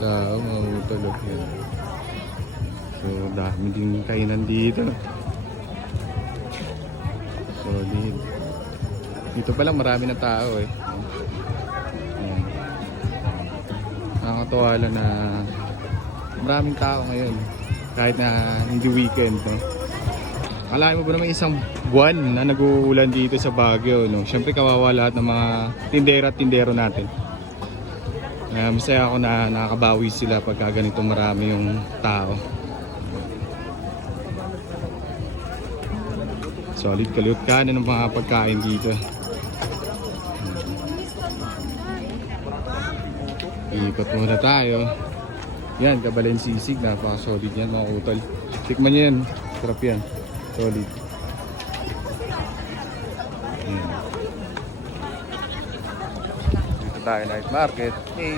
Tao, mga utol. Yan. So, dami din kainan dito. Solid. Dito pa lang marami na tao eh. Ayan. Nakakatuwa lang na maraming tao ngayon. Kahit na hindi weekend, no? Alain mo ba naman isang buwan na nag-uulan dito sa Baguio, no? Siyempre kawawa lahat ng mga tindera at tindero natin. Masaya ako na nakakabawi sila pagka ganito marami yung tao. Solid kalut ka na ng mga pagkain dito. Ikot muna tayo. Yan, Kabalen-Sisig. Napaka-solid yan mga utol. Tikman nyo yan. Sarap yan. Solid. Dito tayo night market.